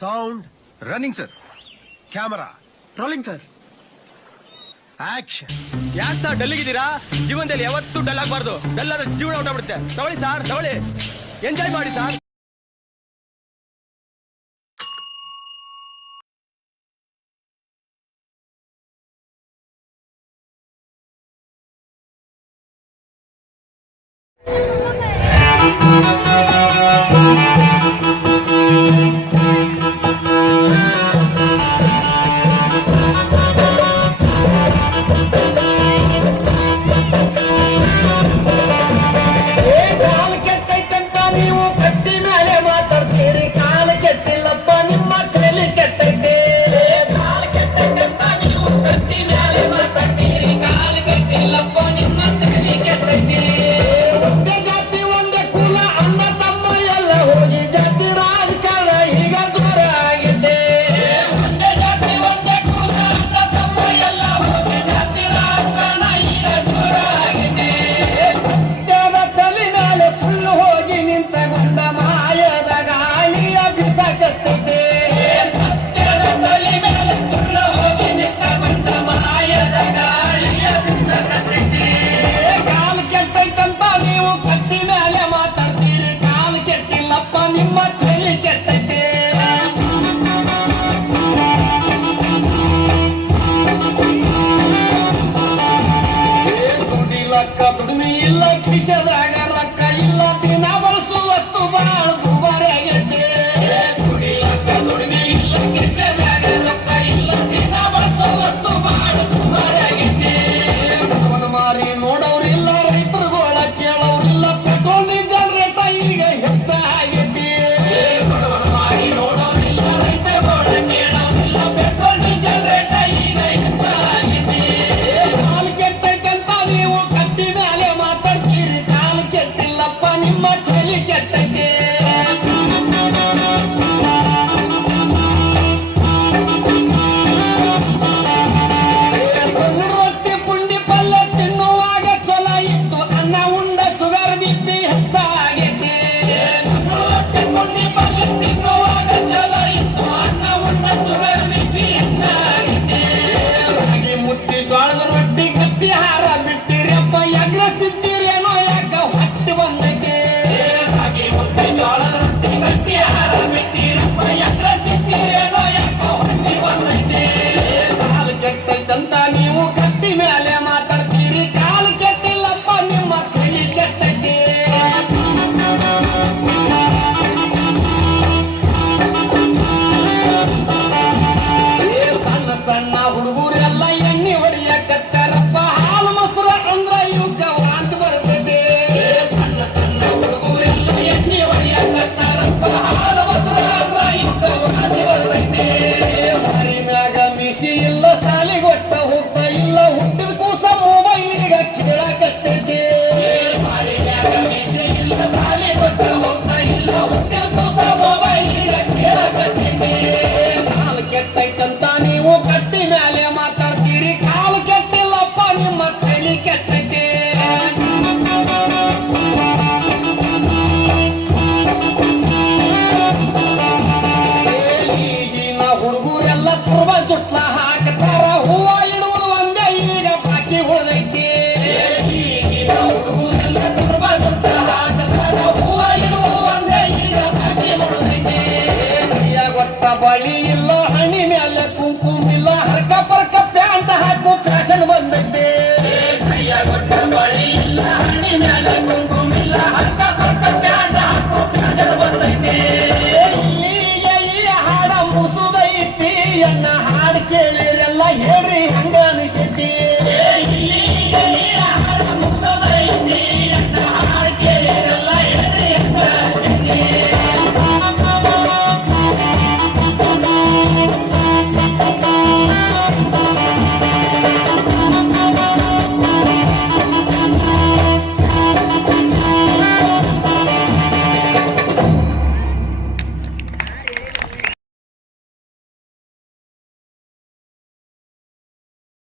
Sound running sir camera rolling sir action ಯಾಕೆ sir ಡಲ್ಲಿಗಿದ್ದೀರಾ? ಜೀವನದಲ್ಲಿ ಯಾವತ್ತೂ ಡಲ್ ಆಗಬಾರ್ದು. ಡಲ್ ಆದ್ರೆ ಜೀವನ ಹೊಟ್ಟಬಿಡುತ್ತೆ ತಗೊಳ್ಳಿ ಸರ್ ತಗೊಳ್ಳಿ. ಎಂಜಾಯ್ ಮಾಡಿ ಸರ್ I agarra acá. ಸಣ್ಣ ಹುಡುಗ un ಅನ್ನ ಹಾಡು ಕೇಳಿರೆಲ್ಲ ಹೇಳ್ರಿ ಹಂಗ ಅನಿಸಿದ್ದೀ?